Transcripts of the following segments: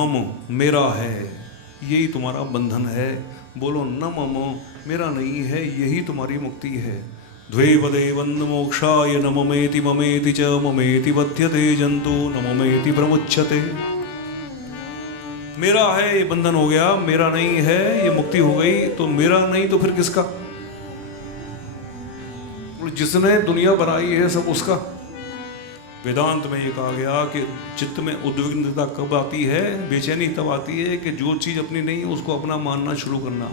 मम मेरा है, यही तुम्हारा बंधन है। बोलो न मम मेरा नहीं है, यही तुम्हारी मुक्ति है। द्वैवदेवन्न मोक्षाय न ममेति ममेति च ममेति बध्यते जंतु न ममेति प्रमुच्यते। मेरा है ये बंधन हो गया, मेरा नहीं है ये मुक्ति हो गई, तो मेरा नहीं तो फिर किसका? जिसने दुनिया बनाई है सब उसका। वेदांत में ये कहा गया कि चित्त में उद्विग्नता कब आती है, बेचैनी तब आती है कि जो चीज अपनी नहीं है उसको अपना मानना शुरू करना,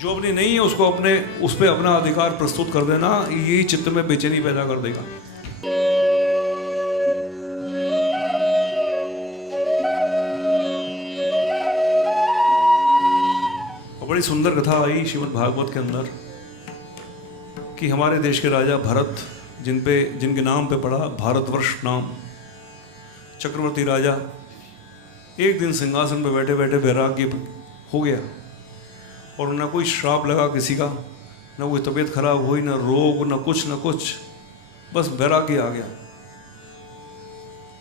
जो अपनी नहीं है उसको अपने उस पर अपना अधिकार प्रस्तुत कर देना, यही चित्त में बेचैनी पैदा कर देगा। और बड़ी सुंदर कथा आई श्रीमद् भागवत के अंदर कि हमारे देश के राजा भरत, जिनके नाम पे पड़ा भारतवर्ष नाम, चक्रवर्ती राजा, एक दिन सिंहासन पे बैठे बैठे वैराग्य हो गया और ना कोई श्राप लगा किसी का, ना कोई तबीयत खराब हुई, ना रोग, ना कुछ, बस वैराग्य आ गया।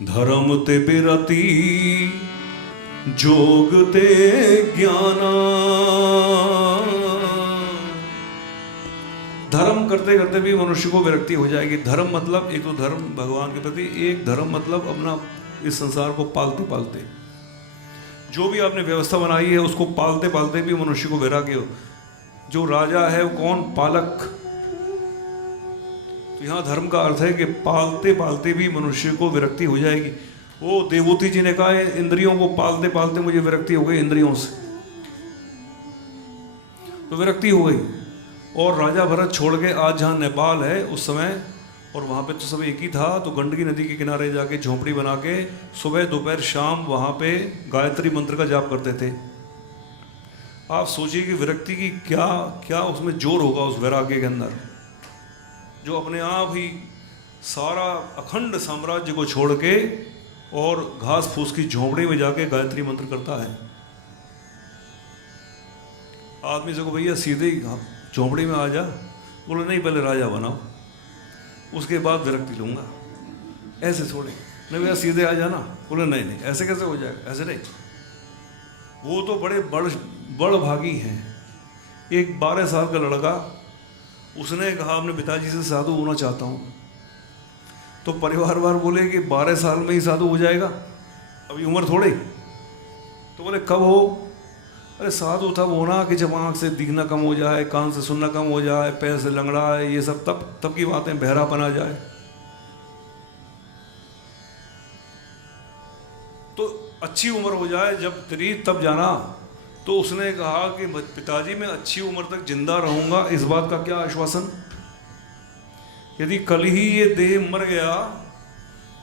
धर्म ते बिरति जोग ते ज्ञाना। धर्म करते करते भी मनुष्य को विरक्ति हो जाएगी। धर्म मतलब एक तो धर्म भगवान के प्रति, एक धर्म मतलब अपना इस संसार को पालते पालते, जो भी आपने व्यवस्था बनाई है उसको पालते पालते भी मनुष्य को वैराग्य हो। जो राजा है वो कौन? पालक। तो यहाँ धर्म का अर्थ है कि पालते पालते भी मनुष्य को विरक्ति हो जाएगी। वो देवहूति जी ने कहा है, इंद्रियों को पालते पालते मुझे विरक्ति हो गई इंद्रियों से, तो विरक्ति हो गई। और राजा भरत छोड़ के आज जहाँ नेपाल है उस समय, और वहाँ पे तो सब एक ही था, तो गंडकी नदी के किनारे जाके झोंपड़ी बना के सुबह दोपहर शाम वहाँ पे गायत्री मंत्र का जाप करते थे। आप सोचिए कि विरक्ति की क्या क्या उसमें जोर होगा उस वैराग्य के अंदर, जो अपने आप ही सारा अखंड साम्राज्य को छोड़ के और घास फूस की झोंपड़ी में जाके गायत्री मंत्र करता है। आदमी से को भैया सीधे ही झोंपड़ी में आ जा, बोले नहीं पहले राजा बनाओ उसके बाद विरक्ति लूंगा। ऐसे थोड़े, नहीं भैया सीधे आ जाना, बोले नहीं ऐसे कैसे हो जाएगा, ऐसे नहीं। वो तो बड़े बड़ भागी हैं। एक 12 साल का लड़का, उसने कहा अपने पिताजी से साधु होना चाहता हूँ, तो परिवार वार बोले कि 12 साल में ही साधु हो जाएगा, अभी उम्र थोड़ी। तो बोले कब हो? अरे साधु तब होना कि जब आँख से दिखना कम हो जाए, कान से सुनना कम हो जाए, पैर से लंगड़ा है, ये सब तब की बातें, बहरापन आ जाए। तो अच्छी उम्र हो जाए जब तेरी, तब जाना। तो उसने कहा कि पिताजी मैं अच्छी उम्र तक जिंदा रहूंगा, इस बात का क्या आश्वासन? यदि कल ही ये देह मर गया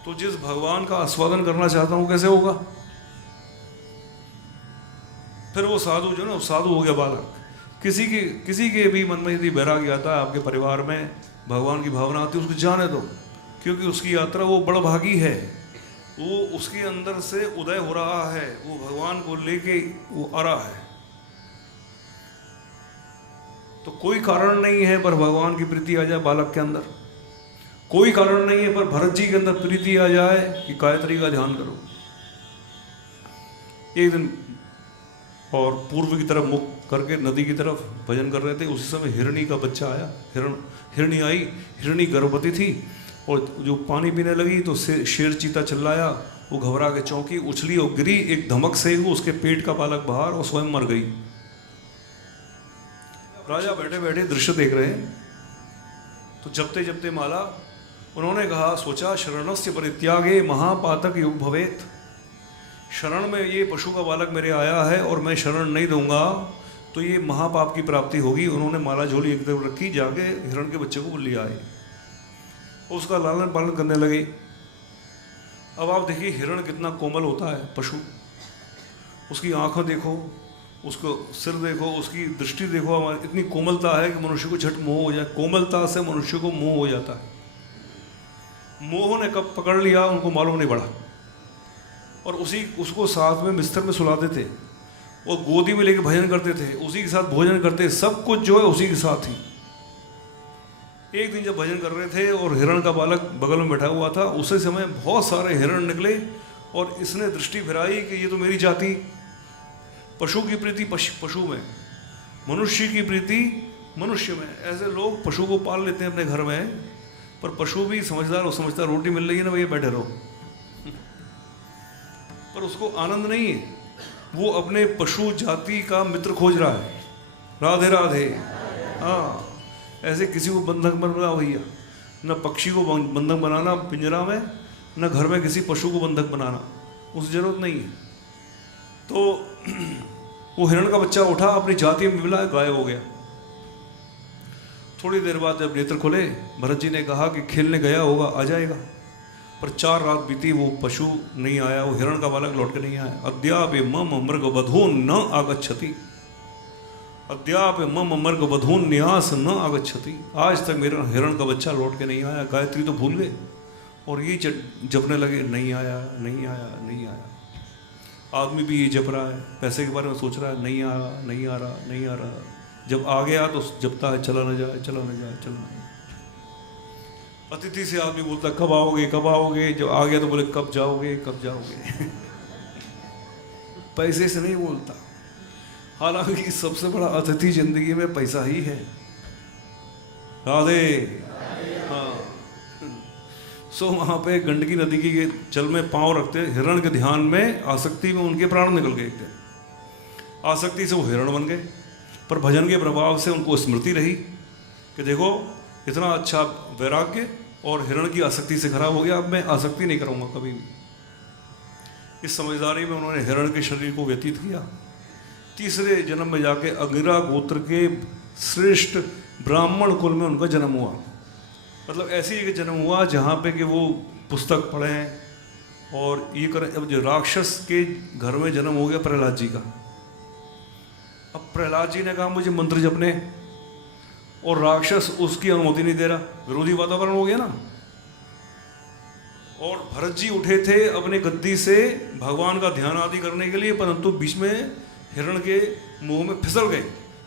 तो जिस भगवान का आस्वादन करना चाहता हूं कैसे होगा? फिर वो साधु जो ना, साधु हो गया बालक। किसी के भी मन में यदि वैराग्य आता है, आपके परिवार में भगवान की भावना आती है, उसको जाने दो, क्योंकि उसकी यात्रा वो बड़भागी है। वो उसके अंदर से उदय हो रहा है, वो भगवान को लेके वो आ रहा है। तो कोई कारण नहीं है पर भगवान की प्रीति आ जाए बालक के अंदर, कोई कारण नहीं है पर भरत जी के अंदर प्रीति आ जाए कि गायत्री का ध्यान करो। एक दिन और पूर्व की तरफ मुख करके नदी की तरफ भजन कर रहे थे, उसी समय हिरणी का बच्चा आया। हिरणी आई, हिरणी गर्भवती थी और जो पानी पीने लगी तो शेर चीता चिल्लाया, वो घबरा के चौंकी, उछली और गिरी। एक धमक से उसके पेट का बालक बाहर और स्वयं मर गई। राजा बैठे बैठे दृश्य देख रहे हैं, तो जपते जपते माला उन्होंने कहा, सोचा शरणस्य परित्यागे महापातक युग भवेत। शरण में ये पशु का बालक मेरे आया है और मैं शरण नहीं दूंगा तो ये महापाप की प्राप्ति होगी। उन्होंने माला झोली एक तरफ रखी, जाके हिरण के बच्चे को लिया आए, उसका लालन पालन करने लगे। अब आप देखिए हिरण कितना कोमल होता है पशु, उसकी आंखें देखो, उसको सिर देखो, उसकी दृष्टि देखो, हमारी इतनी कोमलता है कि मनुष्य को झट मोह हो जाए। कोमलता से मनुष्य को मोह हो जाता है। मोह ने कब पकड़ लिया उनको मालूम नहीं पड़ा, और उसको साथ में बिस्तर में सुलाते थे और गोदी में लेके भजन करते थे, उसी के साथ भोजन करते, सब कुछ जो है उसी के साथ ही। एक दिन जब भजन कर रहे थे और हिरण का बालक बगल में बैठा हुआ था, उसी समय बहुत सारे हिरण निकले और इसने दृष्टि फिराई कि ये तो मेरी जाति, पशु की प्रीति पशु में, मनुष्य की प्रीति मनुष्य में। ऐसे लोग पशु को पाल लेते हैं अपने घर में, पर पशु भी समझदार हो, समझता रोटी मिल रही है ना भैया बैठे रहो, पर उसको आनंद नहीं है, वो अपने पशु जाति का मित्र खोज रहा है। राधे राधे। हाँ, ऐसे किसी को बंधक बन रहा भैया, न पक्षी को बंधक बनाना पिंजरा में, न घर में किसी पशु को बंधक बनाना, उस जरूरत नहीं है। तो वो हिरण का बच्चा उठा, अपनी जाति में मिला, गायब हो गया। थोड़ी देर बाद जब नेत्र खोले, भरत जी ने कहा कि खेलने गया होगा, आ जाएगा। पर 4 रात बीती, वो पशु नहीं आया, वो हिरण का बालक लौट के नहीं आया। अद्यापि मम मृग बधून न आगच्छति, अद्यापि मम मृग बधून न्यास न आगच्छति। आज तक मेरा हिरण का बच्चा लौट के नहीं आया। गायत्री तो भूल गए और ये जपने लगे, नहीं आया, नहीं आया, नहीं आया। आदमी भी ये जप रहा है, पैसे के बारे में सोच रहा है, नहीं आ रहा, नहीं आ रहा, नहीं आ रहा। जब आ गया तो जपता है, चला न जाए, चला न जाए, चला न जाए। अतिथि से आदमी बोलता कब आओगे, कब आओगे, जब आ गया तो बोले कब जाओगे, कब जाओगे। पैसे से नहीं बोलता, हालांकि सबसे बड़ा अतिथि जिंदगी में पैसा ही है। राधे। हाँ, सो वहाँ पे गंडकी नदी के जल में पांव रखते हिरण के ध्यान में, आसक्ति में उनके प्राण निकल गए। एक दिन आसक्ति से वो हिरण बन गए, पर भजन के प्रभाव से उनको स्मृति रही कि देखो इतना अच्छा वैराग्य और हिरण की आसक्ति से खराब हो गया, अब मैं आसक्ति नहीं करूँगा कभी भी। इस समझदारी में उन्होंने हिरण के शरीर को व्यतीत किया। तीसरे जन्म में जाके अंगिरा गोत्र के श्रेष्ठ ब्राह्मण कुल में उनका जन्म हुआ। मतलब ऐसे एक जन्म हुआ जहाँ पे कि वो पुस्तक पढ़ें और ये करें। अब जो राक्षस के घर में जन्म हो गया प्रहलाद जी का। अब प्रहलाद जी ने कहा मुझे मंत्र जपने, और राक्षस उसकी अनुमति नहीं दे रहा, विरोधी वातावरण हो गया ना। और भरत जी उठे थे अपने गद्दी से भगवान का ध्यान आदि करने के लिए, परंतु बीच में हिरण के मुंह में फिसल गए।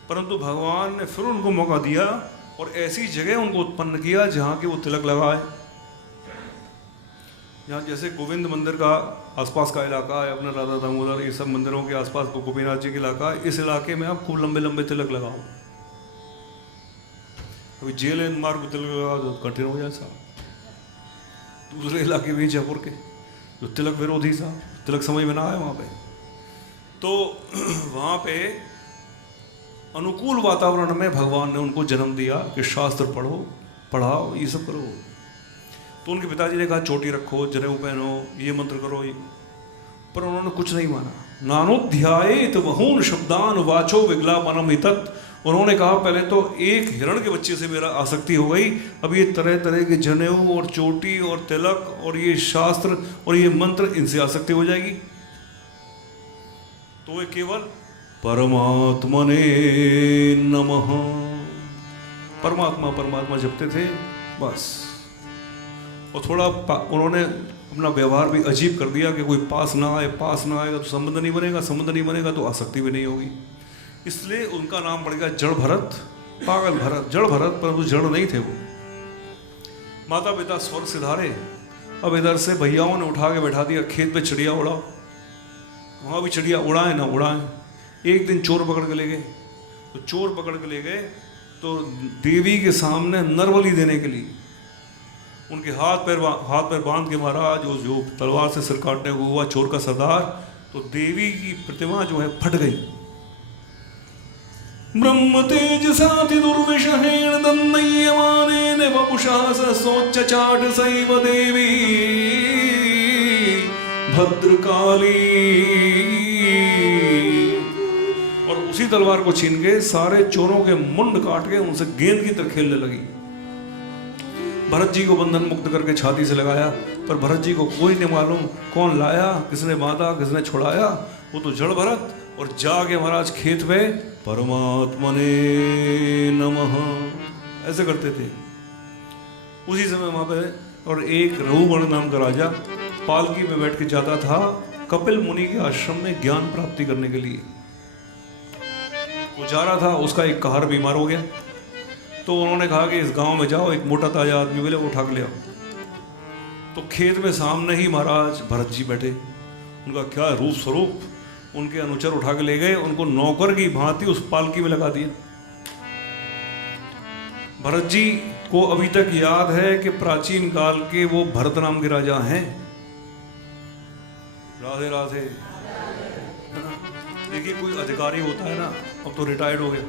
परंतु भगवान ने फिर उनको मौका दिया और ऐसी जगह उनको उत्पन्न किया जहाँ के वो तिलक लगाए। यहाँ जैसे गोविंद मंदिर का आसपास का इलाका है, अपना राधा दामोदर, ये सब मंदिरों के आसपास को गोपीनाथ जी का इलाका है। इस इलाके में आप खूब लंबे लंबे तिलक लगाओ। अभी जेल एन मार्ग को तिलक लगा दो कठिन हो जाए साहब। दूसरे इलाके में जयपुर के जो तिलक विरोधी साहब, तिलक समझ में ना आए वहाँ पे, तो वहाँ पे अनुकूल वातावरण में भगवान ने उनको जन्म दिया कि शास्त्र पढ़ो, पढ़ाओ, ये सब करो। तो उनके पिताजी ने कहा चोटी रखो, जनेऊ पहनो, ये मंत्र करो, ये, पर उन्होंने कुछ नहीं माना। नानोध्यायेत बहून शब्दान वाचो विगलापनम हितत्। उन्होंने कहा पहले तो एक हिरण के बच्चे से मेरा आसक्ति हो गई, अब ये तरह तरह के जनेऊ और चोटी और तिलक और ये शास्त्र और ये मंत्र, इनसे आसक्ति हो जाएगी। तो वे केवल परमात्मने नमः, परमात्मा परमात्मा जपते थे बस। और थोड़ा उन्होंने अपना व्यवहार भी अजीब कर दिया कि कोई पास ना आए, पास ना आएगा तो संबंध नहीं बनेगा, संबंध नहीं बनेगा तो आसक्ति भी नहीं होगी। इसलिए उनका नाम पड़ गया जड़ भरत, पागल भरत, जड़ भरत, परंतु जड़ नहीं थे वो। माता पिता स्वर्ग सिधारे। अब इधर से भैयाओं ने उठा के बैठा दिया खेत पे, चिड़िया उड़ाओ, वहाँ भी चिड़िया उड़ाएं ना उड़ाएं। एक दिन चोर पकड़ के ले गए, तो चोर पकड़ के ले गए तो देवी के सामने नरबली देने के लिए उनके हाथ पैर बांध के महाराज जो तलवार से सिर काटने को हुआ चोर का सरदार, तो देवी की प्रतिमा जो है फट गई। ब्रह्म तेज साति दुर्विषहेण दन्नयमानेन वपुषा सोच्च चाट सैव देवी भद्रकाली। और उसी तलवार को छीन के सारे चोरों के मुंड काट के उनसे गेंद की तरह खेलने लगी। भरत जी को बंधन मुक्त करके छाती से लगाया, पर भरत जी को कोई नहीं मालूम कौन लाया, किसने बांधा, किसने छुड़ाया। वो तो जड़ भरत, और जाके महाराज खेत में परमात्मने नमः ऐसे करते थे उसी समय वहां पे। और एक रघुगण नाम का राजा पालकी में बैठ के जाता था कपिल मुनि के आश्रम में ज्ञान प्राप्ति करने के लिए। वो जा रहा था, उसका एक कहार बीमार हो गया, तो उन्होंने कहा कि इस गांव में जाओ, एक मोटा ताजा आदमी मिले, वो उठा के ले आओ। तो खेत में सामने ही महाराज भरत जी बैठे, उनका क्या रूप स्वरूप। उनके अनुचर उठा के ले गए, उनको नौकर की भांति उस पालकी में लगा दिया। भरत जी को अभी तक याद है कि प्राचीन काल के वो भरत नाम के राजा हैं। राधे राधे। देखिए कोई अधिकारी होता है ना, अब तो रिटायर्ड हो गया,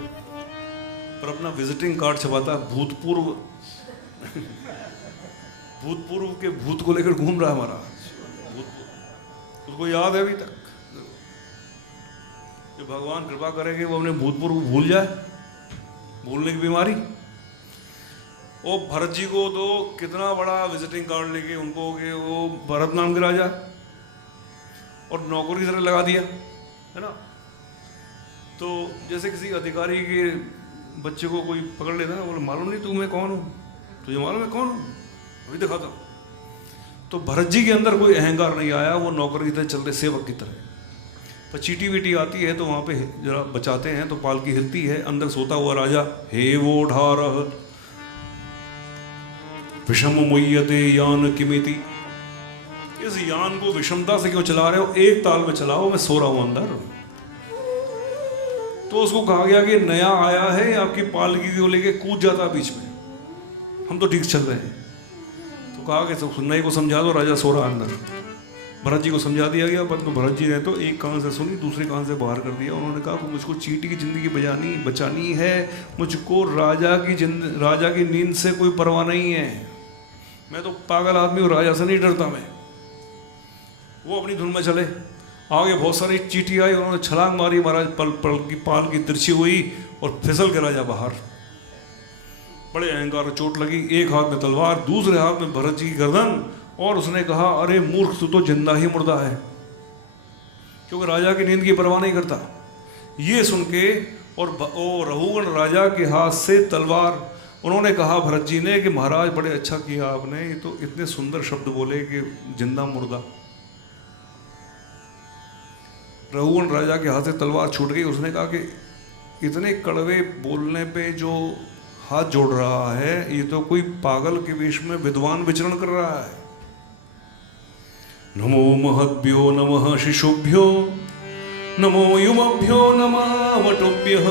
पर अपना विजिटिंग कार्ड छपाता है भूतपूर्व भूतपूर्व के भूत को लेकर घूम रहा है हमारा, उसको याद है अभी तक। जो भगवान कृपा करेंगे वो अपने भूतपूर्व भूल जाए, भूलने की बीमारी। वो भरत जी को तो कितना बड़ा विजिटिंग कार्ड लेके उनको कि वो भरत नाम के राजा और नौकर की तरह लगा दिया, है ना। तो जैसे किसी अधिकारी के बच्चे को कोई पकड़ लेता है, बोले मालूम नहीं तू मैं कौन हूँ, तुझे मालूम है कौन हूँ, अभी दिखाता हूँ। तो भरत जी के अंदर कोई अहंकार नहीं आया, वो नौकर की तरह चलते, सेवक की तरह। पर चीटी वीटी आती है तो वहाँ पे जरा बचाते हैं तो पालकी हिलती है, अंदर सोता हुआ राजा हे वो ढारह विषम मुय्यते यान किमिति, इस यान को विषमता से क्यों चला रहे हो, एक ताल में चलाओ, मैं सो रहा हूं अंदर। तो उसको कहा गया कि नया आया है, आपकी पालकी को लेके कूद जाता बीच में, हम तो ठीक चल रहे हैं। तो कहा कि सुनने को समझा दो, राजा सो रहा अंदर। भरत जी को समझा दिया गया, पर तो भरत जी ने तो एक कान से सुनी, दूसरे कान से बाहर कर दिया। उन्होंने कहा कि मुझको चींटी की जिंदगी बचानी है, मुझको राजा की नींद से कोई परवाह नहीं है, मैं तो पागल आदमी हूँ, राजा से नहीं डरता मैं। वो अपनी धुन में चले। आगे बहुत सारी चींटी आई, उन्होंने छलांग मारी, महाराज पाल की तिरछी हुई और फिसल के राजा बाहर। बड़े अहंकार चोट लगी, एक हाथ में तलवार, दूसरे हाथ में भरत जी की गर्दन, और उसने कहा अरे मूर्ख तू तो जिंदा ही मुर्दा है, क्योंकि राजा की नींद की परवाह नहीं करता। ये सुन के और रघुगण राजा के हाथ से तलवार, उन्होंने कहा भरत जी ने कि महाराज बड़े अच्छा किया आपने, ये तो इतने सुंदर शब्द बोले कि जिंदा मुर्दा। रघुगण राजा के हाथ से तलवार छूट गई। उसने कहा कि इतने कड़वे बोलने पे जो हाथ जोड़ रहा है, ये तो कोई पागल के वेश में विद्वान विचरण कर रहा है। नमो महद्भ्यो नमः शिशुभ्यो नमो युमभ्यो नमः वटुभ्यः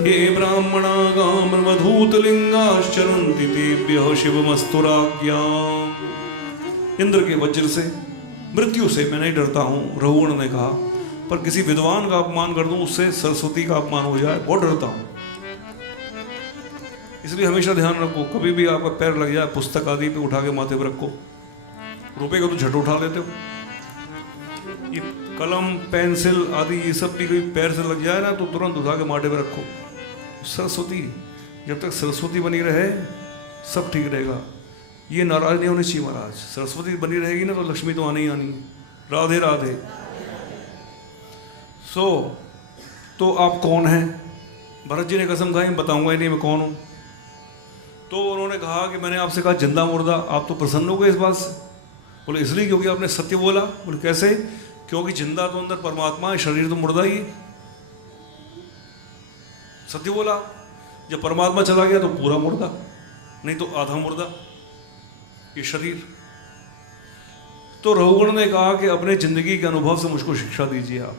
ये ब्राह्मणा गामवधूतलिंगाश्चरन्ति तेभ्यः शिवमस्तुराज्ञाम्। इंद्र के वज्र से, मृत्यु से मैं नहीं डरता हूँ, रघुगण ने कहा, पर किसी विद्वान का अपमान कर दूं, उससे सरस्वती का अपमान हो जाए, बहुत डरता हूँ। इसलिए हमेशा ध्यान रखो, कभी भी आपका पैर लग जाए पुस्तक आदि पे, उठा के माथे पर रखो। रुपए का तो झट उठा लेते हो, ये कलम पेंसिल आदि ये सब भी कोई पैर से लग जाए ना तो तुरंत उठा के माथे पर रखो। सरस्वती, जब तक सरस्वती बनी रहे सब ठीक रहेगा। ये नाराज नहीं होने चाहिए महाराज, सरस्वती बनी रहेगी ना तो लक्ष्मी तो आनी ही आनी है। राधे राधे। तो आप कौन हैं? भरत जी ने कसम खाई बताऊंगा ही नहीं मैं कौन हूं। तो उन्होंने कहा कि मैंने आपसे कहा जिंदा मुर्दा, आप तो प्रसन्न हो गए इस बात से। बोले इसलिए क्योंकि आपने सत्य बोला। बोले कैसे? क्योंकि जिंदा तो अंदर परमात्मा है, शरीर तो मुर्दा ही है। सत्य बोला, जब परमात्मा चला गया तो पूरा मुर्दा, नहीं तो आधा मुर्दा ये शरीर। तो रघुगण ने कहा कि अपने जिंदगी के अनुभव से मुझको शिक्षा दीजिए आप।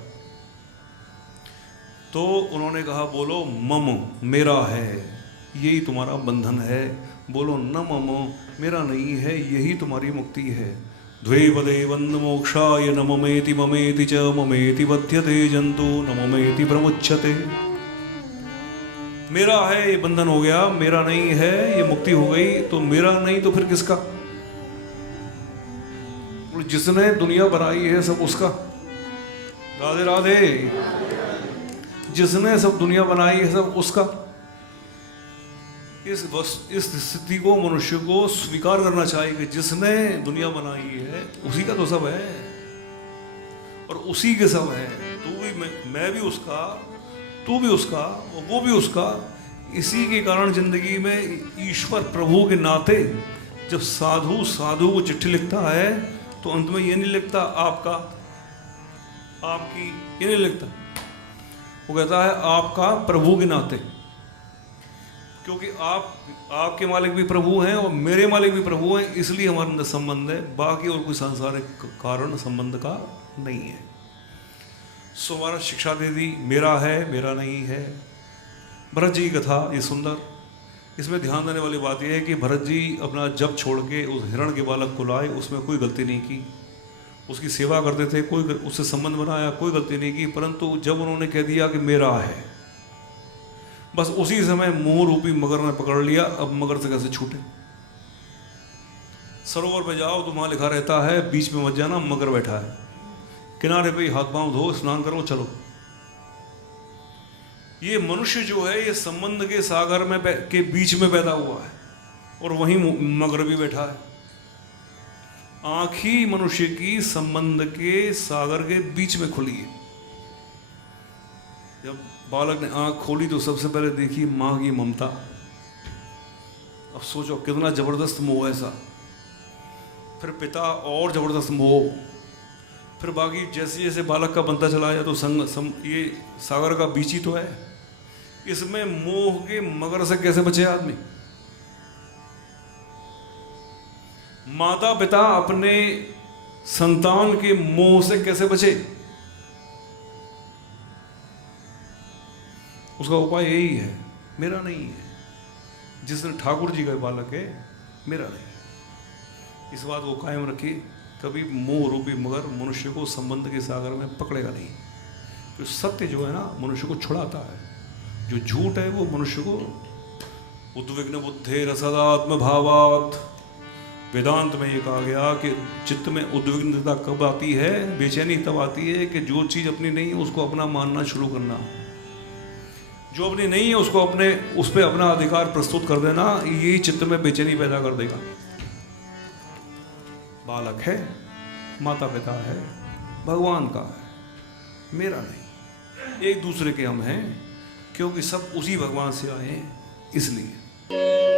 तो उन्होंने कहा बोलो मम, मेरा है, यही तुम्हारा बंधन है। बोलो न मम, मेरा नहीं है, यही तुम्हारी मुक्ति है। द्वे पदे वंद मोक्षाय न ममेति ममेति च ममेति बध्यते जंतु न ममेति प्रमुच्यते। मेरा है ये बंधन हो गया, मेरा नहीं है ये मुक्ति हो गई। तो मेरा नहीं तो फिर किसका? जिसने दुनिया बनाई है सब उसका। राधे राधे। जिसने सब दुनिया बनाई है सब उसका। इस स्थिति को मनुष्य को स्वीकार करना चाहिए कि जिसने दुनिया बनाई है उसी का तो सब है और उसी के सब है। तू भी, मैं भी उसका, तू भी उसका, वो भी उसका। इसी के कारण जिंदगी में ईश्वर प्रभु के नाते जब साधु को चिट्ठी लिखता है तो अंत में ये नहीं लिखता आपका, आपकी, ये नहीं लिखता। वो कहता है आपका प्रभु के नाते। क्योंकि आपके मालिक भी प्रभु हैं और मेरे मालिक भी प्रभु हैं, इसलिए हमारे अंदर संबंध है, बाकी और कोई सांसारिक कारण संबंध का नहीं है। सो हमारा शिक्षा दे दी, मेरा है मेरा नहीं है। भरत जी की कथा ये सुंदर, इसमें ध्यान देने वाली बात यह है कि भरत जी अपना जप छोड़ के उस हिरण के बालक को लाए, उसमें कोई गलती नहीं की, उसकी सेवा करते थे, कोई उससे संबंध बनाया, कोई गलती नहीं की, परंतु जब उन्होंने कह दिया कि मेरा है, बस उसी समय मोह रूपी मगर ने पकड़ लिया। अब मगर से कैसे छूटे? सरोवर पे जाओ तो वहां लिखा रहता है बीच में मत जाना, मगर बैठा है, किनारे पे हाथ पांव धो, स्नान करो, चलो। ये मनुष्य जो है ये संबंध के सागर में के बीच में पैदा हुआ है और वहीं मगर भी बैठा है। आंख ही मनुष्य की संबंध के सागर के बीच में खुली है। जब बालक ने आंख खोली तो सबसे पहले देखी मां की ममता। अब सोचो कितना जबरदस्त मोह है ऐसा। फिर पिता और जबरदस्त मोह। फिर बाकी जैसे जैसे बालक का बनता चला जाए तो ये सागर का बीच ही तो है। इसमें मोह के मगर से कैसे बचे आदमी? माता पिता अपने संतान के मोह से कैसे बचे? उसका उपाय यही है, मेरा नहीं है। जिसने ठाकुर जी का बालक है, मेरा नहीं। इस बात को कायम रखिए, कभी मोह रूपी मगर मनुष्य को संबंध के सागर में पकड़ेगा नहीं। तो सत्य जो है ना मनुष्य को छुड़ाता है, जो झूठ है वो मनुष्य को उद्विग्न बुद्धे रसदात्म भावात। वेदांत में ये कहा गया कि चित्त में उद्विग्नता कब आती है, बेचैनी तब आती है कि जो चीज अपनी नहीं है उसको अपना मानना शुरू करना, जो अपनी नहीं है उसको उस पर अपना अधिकार प्रस्तुत कर देना, यही चित्त में बेचैनी पैदा कर देगा। बालक है, माता पिता है, भगवान का है, मेरा नहीं। एक दूसरे के हम हैं, क्योंकि सब उसी भगवान से आए हैं, इसलिए।